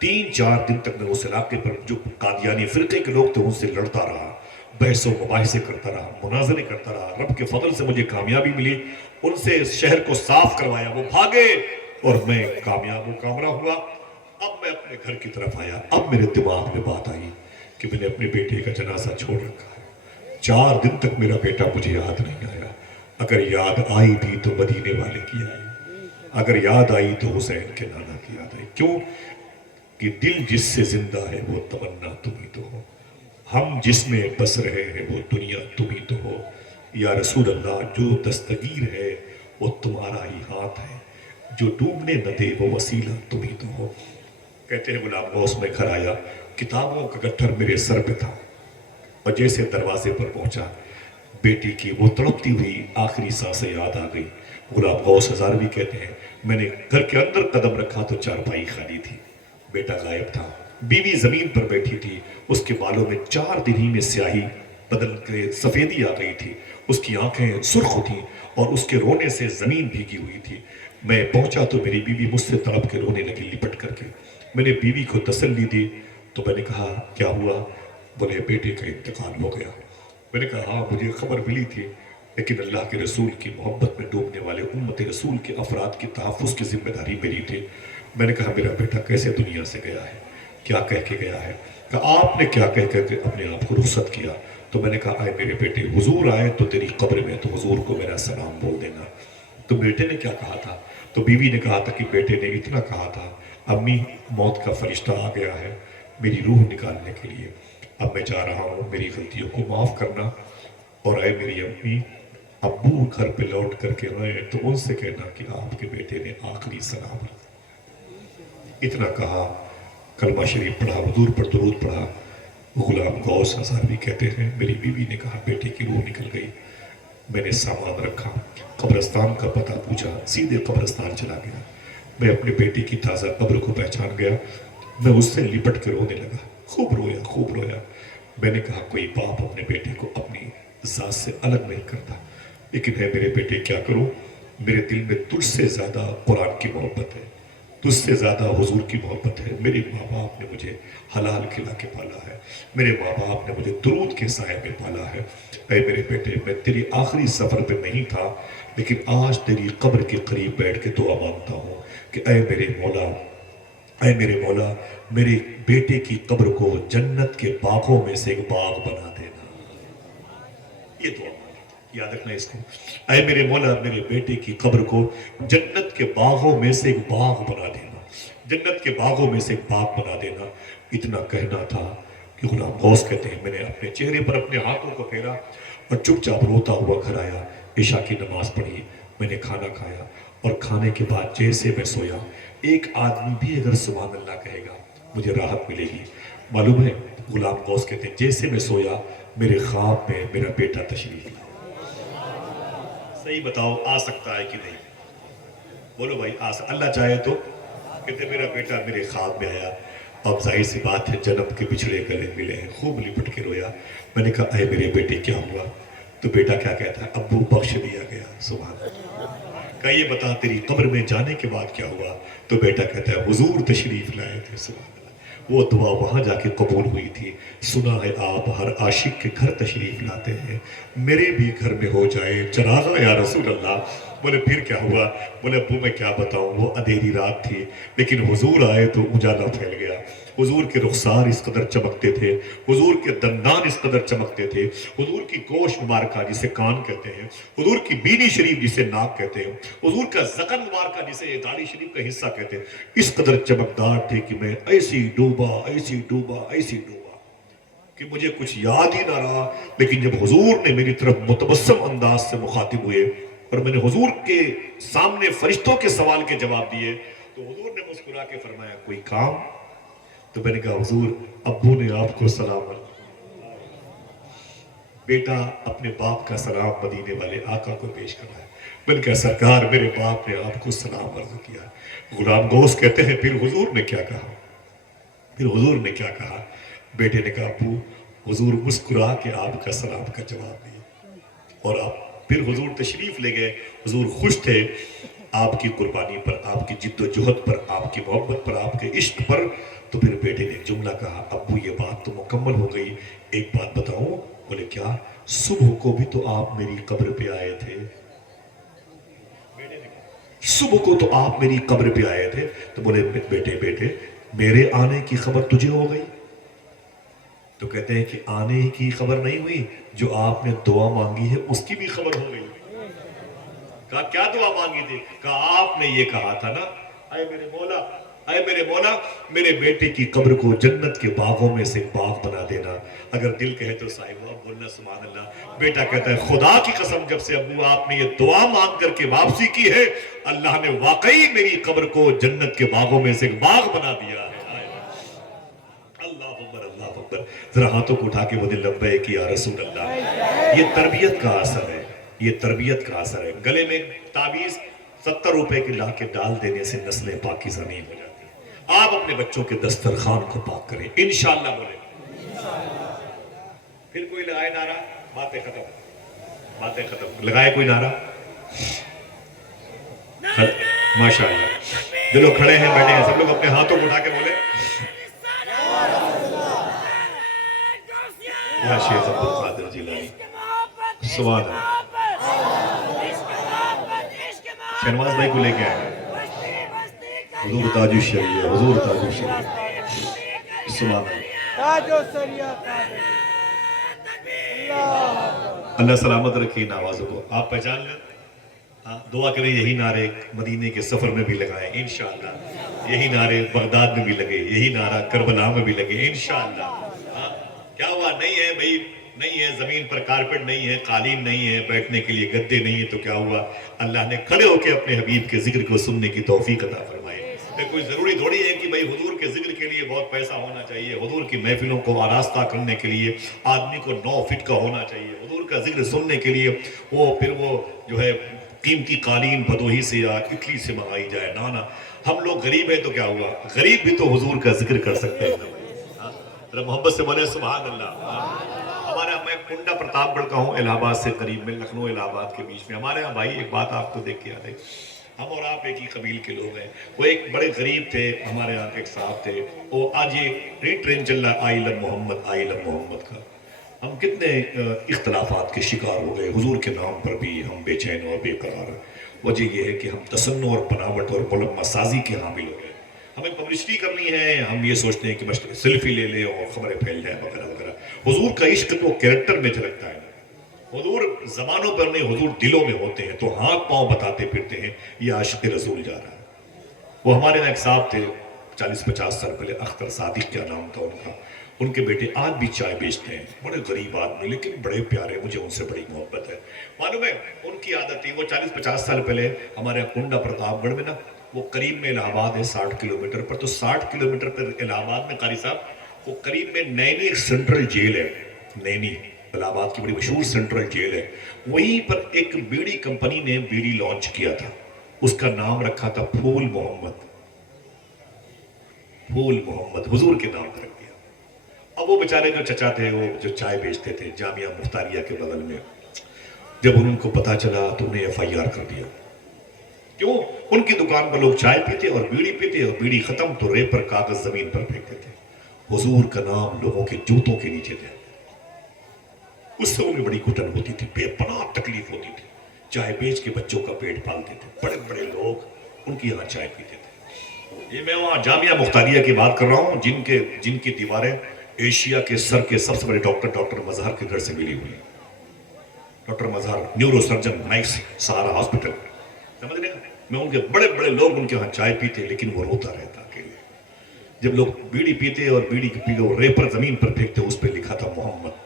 3-4 دن تک میں اس علاقے پر جو قادیانی فرقے کے لوگ تھے ان سے لڑتا رہا, بحث و مباحثے کرتا رہا, مناظرے کرتا رہا. رب کے فضل سے مجھے کامیابی ملی, ان سے اس شہر کو صاف کروایا, وہ بھاگے اور میں کامیاب و کامرہ ہوا. اب میں اپنے گھر کی طرف آیا. اب میرے دماغ میں بات آئی کہ میں نے اپنے بیٹے کا جنازہ چھوڑ رکھا ہے. 4 دن تک میرا بیٹا مجھے یاد نہیں آیا. اگر یاد آئی بھی تو مدینے والے کی آئی, اگر یاد آئی تو حسین کے نانا کی یاد آئی. کیوں کہ دل جس سے زندہ ہے وہ تمنا تم ہی تو ہو, ہم جس میں بس رہے ہیں وہ دنیا تم ہی تو ہو. یا رسول اللہ جو دستگیر ہے وہ تمہارا ہی ہاتھ ہے, جو ڈوبنے نہ دے وہ وسیلہ تم ہی تو ہو. کہتے ہیں غلام غوث میں گھر آیا, کتابوں کا گٹھر میرے سر پہ تھا, اور جیسے دروازے پر پہنچا بیٹی کی وہ تڑپتی ہوئی آخری سانسیں یاد آ گئی. غلام غوث ہزاروی کہتے ہیں میں نے گھر کے اندر قدم رکھا تو چارپائی خالی تھی, بیٹا غائب تھا, بیوی زمین پر بیٹھی تھی, اس کے بالوں میں 4 دن ہی میں سیاہی بدل کے سفیدی آ گئی تھی, اس کی آنکھیں سرخ تھیں اور اس کے رونے سے زمین بھیگی ہوئی تھی. میں پہنچا تو میری بیوی مجھ سے تڑپ کے رونے لگی لپٹ کر کے. میں نے بیوی کو تسلی دی تو میں نے کہا کیا ہوا؟ بولے بیٹے کا انتقال ہو گیا. میں نے کہا ہاں مجھے خبر ملی تھی, لیکن اللہ کے رسول کی محبت میں ڈوبنے والے امت رسول کے افراد کی تحفظ کی ذمہ داری میری تھی. میں نے کہا میرا بیٹا کیسے دنیا سے گیا ہے, کیا کہہ کے گیا ہے؟ کہا آپ نے کیا کہہ کے اپنے آپ کو رخصت کیا؟ تو میں نے کہا آئے میرے بیٹے, حضور آئے تو تیری قبر میں تو حضور کو میرا سلام بول دینا. تو بیٹے نے کیا کہا تھا؟ تو بیوی نے کہا تھا کہ بیٹے نے اتنا کہا تھا امی موت کا فرشتہ آ گیا ہے میری روح نکالنے کے لیے, اب میں جا رہا ہوں, میری غلطیوں کو معاف کرنا, اور اے میری امی ابو گھر پہ لوٹ کر کے آئے تو ان سے کہنا کہ آپ کے بیٹے نے آخری سلام. اتنا کہا, کلمہ شریف پڑھا, حضور پر درود پڑھا. غلام غوث ہزاروی کہتے ہیں میری بیوی نے کہا بیٹے کی روح نکل گئی. میں نے سامان رکھا, قبرستان کا پتہ پوچھا, سیدھے قبرستان چلا گیا. میں اپنے بیٹے کی تازہ قبر کو پہچان گیا, میں اس سے لپٹ کے رونے لگا, خوب رویا خوب رویا. میں نے کہا کوئی باپ اپنے بیٹے کو اپنی ذات سے الگ نہیں کرتا, لیکن ہے میرے بیٹے کیا کروں, میرے دل میں تجھ سے زیادہ قرآن کی محبت ہے, تجھ سے زیادہ حضور کی محبت ہے. میرے ماں باپ نے مجھے حلال کھلا کے پالا ہے, میرے ماں باپ نے مجھے درود کے سائے میں پالا ہے. اے میرے بیٹے میں تیری آخری سفر پہ نہیں تھا, لیکن آج تیری قبر کے قریب بیٹھ کے دعا مانگتا ہوں کہ اے میرے مولا, اے میرے مولا میرے بیٹے کی قبر کو جنت کے باغوں میں سے ایک باغ بنا دینا. یہ دعا یاد رکھنا اس کو, اے میرے مولا میرے بیٹے کی قبر کو جنت کے باغوں میں سے ایک باغ بنا دینا, جنت کے باغوں میں سے ایک باغ بنا دینا. اتنا کہنا تھا کہ غلام غوث کہتے ہیں میں نے اپنے چہرے پر اپنے ہاتھوں کو پھیرا اور چپ چاپ روتا ہوا گھر آیا، عشاء کی نماز پڑھی، میں نے کھانا کھایا اور کھانے کے بعد جیسے میں سویا، ایک آدمی بھی اگر سبحان اللہ کہے گا مجھے راحت ملے گی۔ معلوم ہے غلام غوث کہتے ہیں جیسے میں سویا میرے خواب میں میرا بیٹا تشریف لایا۔ صحیح بتاؤ آ سکتا ہے کہ نہیں؟ بولو بھائی اللہ چاہے تو کہتے میرا بیٹا میرے خواب میں آیا۔ اب ظاہر سی بات ہے جنم کے بچھڑے گلے ملے ہیں، خوب لپٹ کے رویا۔ میں نے کہا اے میرے بیٹے کیا ہوا؟ تو بیٹا کیا کہتا ہے؟ ابو بخش دیا گیا۔ سبحان اللہ۔ کہا یہ بتا تیری قبر میں جانے کے بعد کیا ہوا؟ تو بیٹا کہتا ہے حضور تشریف لائے تھے۔ سبحان اللہ۔ وہ دعا وہاں جا کے قبول ہوئی تھی۔ سنا ہے آپ ہر عاشق کے گھر تشریف لاتے ہیں، میرے بھی گھر میں ہو جائے چراغاں یا رسول اللہ۔ بولے پھر کیا ہوا؟ بولے ابو میں کیا بتاؤں، وہ اندھیری رات تھی لیکن حضور آئے تو اجالا پھیل گیا۔ حضور کے رخسار اس قدر چمکتے تھے، حضور کے دندان اس قدر چمکتے تھے، حضور کی گوشت مبارکہ جسے کان کہتے ہیں، حضور کی بینی شریف جسے ناک کہتے ہیں، حضور کا ذقن مبارکہ جسے یہ داڑھی شریف کا حصہ کہتے ہیں، اس قدر چمکدار تھے کہ میں ایسی ڈوبا ایسی ڈوبا ایسی ڈوبا کہ مجھے کچھ یاد ہی نہ رہا۔ لیکن جب حضور نے میری طرف متبسم انداز سے مخاطب ہوئے اور میں نے حضور کے سامنے فرشتوں کے سوال کے جواب دیے تو حضور نے مسکرا کے فرمایا کوئی کام؟ تو میں نے کہا حضور ابو نے آپ کو سلام علیکم۔ بیٹا اپنے باپ کا سلام مدینے والے آقا کو پیش کر رہا ہے۔ میں نے کہا سرکار میرے باپ نے آپ کو سلام عرض کیا۔ غلام غوث کہتے ہیں پھر حضور نے کیا کہا؟ پھر حضور نے کیا کہا؟ بیٹے نے کہا ابو حضور مسکرا کے آپ کا سلام کا جواب دیا اور آپ پھر حضور تشریف لے گئے۔ حضور خوش تھے آپ کی قربانی پر، آپ کی جد و جہد پر، آپ کی محبت پر، آپ کے عشق پر۔ تو پھر بیٹے نے ایک جملہ کہا ابو یہ بات تو مکمل ہو گئی، ایک بات بتاؤں؟ بولے کیا؟ صبح کو بھی تو آپ میری قبر پہ آئے تھے۔ صبح کو تو آپ میری قبر پہ آئے تھے۔ تو بولے بیٹے میرے آنے کی خبر تجھے ہو گئی؟ تو کہتے ہیں کہ آنے کی خبر نہیں ہوئی، جو آپ نے دعا مانگی ہے اس کی بھی خبر ہو گئی۔ کہا کیا دعا مانگی تھی؟ کہا آپ نے یہ کہا تھا نا اے میرے مولا، اے میرے مولا میرے بیٹے کی قبر کو جنت کے باغوں میں سے باغ بنا دینا۔ اگر دل کہے تو صاحب آپ بولنا سبحان اللہ۔ بیٹا کہتا ہے خدا کی قسم جب سے ابو آپ نے یہ دعا مانگ کر کے واپسی کی ہے اللہ نے واقعی میری قبر کو جنت کے باغوں میں سے باغ بنا دیا ہے۔ اللہ اکبر۔ ذرا ہاتھوں کو اٹھا کے بولے لبیک یا رسول اللہ۔ یہ تربیت کا اثر ہے، یہ تربیت کا اثر ہے۔ گلے میں تعویذ 70 روپے کے لا کے ڈال دینے سے نسلیں پاکیزہ نہیں ہو جاتی۔ آپ اپنے بچوں کے دسترخوان کو پاک کریں انشاءاللہ بولے۔ پھر کوئی لگائے نعرہ؟ باتیں ختم، باتیں ختم۔ لگائے کوئی نعرہ؟ ماشاءاللہ۔ جو لوگ کھڑے ہیں بیٹھے ہیں سب لوگ اپنے ہاتھوں کو اٹھا کے بولے یا شیخ عبد القادر جیلانی سبحان اللہ۔ شہنواز بھائی کو لے کے آئے حضور تاج الشریعہ، حضور تاج الشریعہ سبحان اللہ۔ اللہ سلامت رکھے ان آوازوں کو۔ آپ پہچان لیں، دعا کریں یہی نعرے مدینے کے سفر میں بھی لگائیں انشاءاللہ، یہی نعرے بغداد میں بھی لگے، یہی نعرہ کربلا میں بھی لگے انشاءاللہ۔ کیا ہوا؟ نہیں ہے بھائی، نہیں ہے زمین پر کارپٹ، نہیں ہے قالین، نہیں ہے بیٹھنے کے لیے گدے، نہیں ہے تو کیا ہوا؟ اللہ نے کھڑے ہو کے اپنے حبیب کے ذکر کو سننے کی توفیق عطا فرمائی۔ کوئی ضروری تھوڑی ہے کہ بھائی حضور کے ذکر کے لیے بہت پیسہ ہونا چاہیے، حضور کی محفلوں کو آراستہ کرنے کے لیے آدمی کو 9 فٹ کا ہونا چاہیے، حضور کا ذکر سننے کے لیے پھر وہ جو ہے قیمتی قالین بھدوہی سے یا اٹلی سے منگائی جائے۔ نہ ہم لوگ غریب ہیں تو کیا ہوا؟ غریب بھی تو حضور کا ذکر کر سکتے ہیں۔ محبت سے بولے سبحان اللہ۔ ہمارے میں کنڈا پرتاپ گڑھ کا ہوں، الہ آباد سے قریب میں، لکھنؤ الہ آباد کے بیچ میں۔ ہمارے ہاں بھائی ایک بات آپ کو دیکھ کے یاد ہے، ہم اور آپ ایک ہی قبیل کے لوگ ہیں۔ وہ ایک بڑے غریب تھے، ہمارے ہاں ایک صاحب تھے، وہ آج یہ ٹرین چل رہا ہے آئی لو محمد، آئی لو محمد کا۔ ہم کتنے اختلافات کے شکار ہو گئے، حضور کے نام پر بھی ہم بے چین اور بے قرار۔ وجہ یہ ہے کہ ہم تصنع اور بناوٹ اور ملمہ سازی کے حامل ہو گئے۔ ہمیں پبلسٹی کرنی ہے، ہم یہ سوچتے ہیں کہ بس سیلفی لے لیں اور خبریں پھیل جائیں وغیرہ وغیرہ۔ حضور کا عشق تو کریکٹر میں جھلکتا ہے، حضور زبانوں پر نہیں، حضور دلوں میں ہوتے ہیں، تو ہاتھ پاؤں بتاتے پھرتے ہیں یہ عاشق رسول جا رہا ہے۔ وہ ہمارے یہاں ایک صاحب تھے 40-50 سال پہلے، اختر صادق کیا نام تھا ان کا، ان کے بیٹے آج بھی چائے بیچتے ہیں, بڑے غریب آدمی لیکن بڑے پیارے, مجھے ان سے بڑی محبت ہے. معلوم ہے ان کی عادت تھی, وہ 40-50 سال پہلے ہمارے کنڈا پرتاپ گڑھ میں نا, وہ قریب میں الہ آباد ہے 60 کلومیٹر پر, تو 60 کلومیٹر پر الہ آباد میں قاری صاحب وہ قریب میں نینی ایک سینٹرل جیل ہے, نینی الہ آباد کی بڑی مشہور سینٹرل جیل ہے, وہیں پر ایک بیڑی کمپنی نے بیڑی لانچ کیا تھا, اس کا نام رکھا تھا پھول محمد, پھول محمد حضور کے نام پر رکھ دیا. اب وہ بیچارے جو چچا تھے, وہ جو چائے بیچتے تھے جامعہ مختاریہ کے بغل میں, جب ان کو پتا چلا تو انہیں FIR کر دیا. کیوں؟ ان کی دکان پر لوگ چائے پیتے اور بیڑی پیتے, اور بیڑی ختم تو ریپر کاغذ زمین پر پھینکتے تھے. حضور کا نام لوگوں کے جوتوں کے نیچے تھے. اس سے انہیں بڑی گھٹن ہوتی تھی, بے پناہ تکلیف ہوتی تھی. چائے بیچ کے بچوں کا پیٹ پالتے تھے, بڑے بڑے لوگ ان کی یہاں چائے پیتے تھے. یہ میں وہاں جامعہ مختاریہ کی بات کر رہا ہوں, جن کی دیواریں ایشیا کے سر کے سب سے بڑے ڈاکٹر مظہر کے گھر سے ملی ہوئی. ڈاکٹر مظہر نیورو سرجن, میکس سہارا ہاسپٹل, سمجھ رہے ہیں. میں ان کے بڑے بڑے لوگ ان کے ہاں چائے پیتے, لیکن وہ روتا رہتا اکیلے. جب لوگ بیڑی پیتے اور بیڑی پی کے ریپر زمین پر پھینکتے, اس پہ لکھا تھا محمد,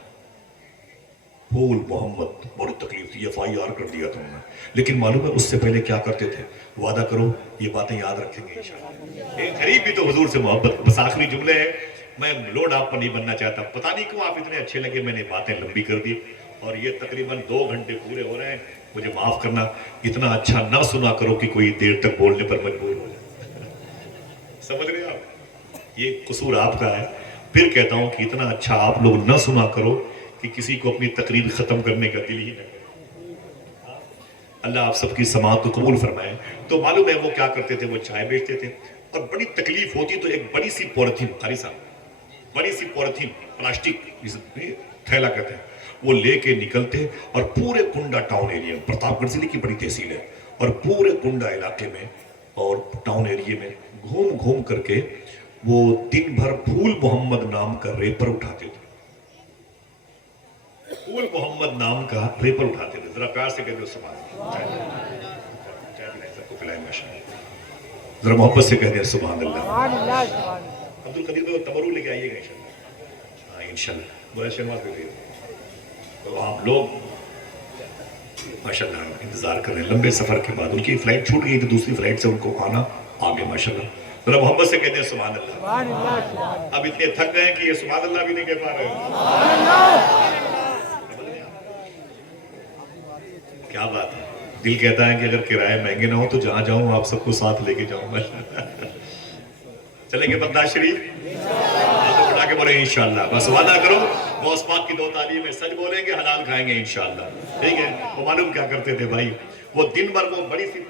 پھول محمد. بڑی تکلیف تھی, FIR کر دیا تھا انہوں نے. لیکن معلوم ہے اس سے پہلے کیا کرتے تھے؟ وعدہ کرو یہ باتیں یاد رکھیں گے انشاءاللہ. ایک غریب بھی تو حضور سے محبت. بس آخری جملے ہیں, میں لوڈ آپ پر نہیں بننا چاہتا, پتہ نہیں کیوں آپ اتنے اچھے لگے, میں نے باتیں لمبی کر دی, اور یہ تقریباً 2 گھنٹے پورے ہو رہے ہیں. مجھے معاف کرنا, اتنا اچھا نہ سنا کرو کہ کوئی دیر تک بولنے پر مجبور ہو جائے. سمجھ رہے آپ, یہ قصور آپ کا ہے. پھر کہتا ہوں کہ اتنا اچھا آپ لوگ نہ سنا کرو کہ کسی کو اپنی تقریر ختم کرنے کا دل ہی نہ کرے. اللہ آپ سب کی سماعت کو قبول فرمائے. تو معلوم ہے وہ کیا کرتے تھے, وہ چائے بیچتے تھے, اور بڑی تکلیف ہوتی تو ایک بڑی سی پولیتھین, قاری صاحب بڑی سی پولیتھین, پلاسٹک تھیلا کہتے ہیں, وہ لے کے نکلتے اور پورے کنڈا ٹاؤن ایریا, پرتاپ گڑھ ضلع کی بڑی تحصیل ہے, اور پورے کنڈا علاقے میں اور ٹاؤن ایریا میں گھوم گھوم کر کے وہ دن بھر پھول محمد نام کا ریپر اٹھاتے تھے. پھول محمد نام کا ریپر اٹھاتے تھے. ذرا پیار سے کہہ دو سبحان اللہ. سب کو پلائیں ماشاءاللہ. ذرا محبت سے کہہ دیں سبحان اللہ. عبد القدیر بھائی تبرو لے کے آئیے گا انشاءاللہ. ہاں انشاءاللہ. بڑا شہنواز بھی دے. تو آپ لوگ ماشاءاللہ انتظار کر رہے ہیں لمبے سفر کے بعد. ان کی فلائٹ چھوٹ گئی تو دوسری فلائٹ سے ان کو آنا آگے ماشاءاللہ. ذرا محبت سے کہتے ہیں سبحان اللہ. اب اتنے تھک گئے کہ یہ سبحان اللہ بھی نہیں کہہ پا رہے. کیا بات ہے. دل کہتا ہے کہ اگر کرائے مہنگے نہ ہو تو جہاں جاؤں آپ سب کو ساتھ لے کے جاؤں گا. چلیں گے بغداد شریف, ہاتھ اٹھا کے بولیں انشاءاللہ. بس وعدہ کرو غوث پاک کی 2 تعلیمیں سچ بولیں گے, حلال کھائیں گے انشاءاللہ. ٹھیک ہے. وہ معلوم کیا کرتے تھے بھائی, وہ دن بھر وہ بڑی سی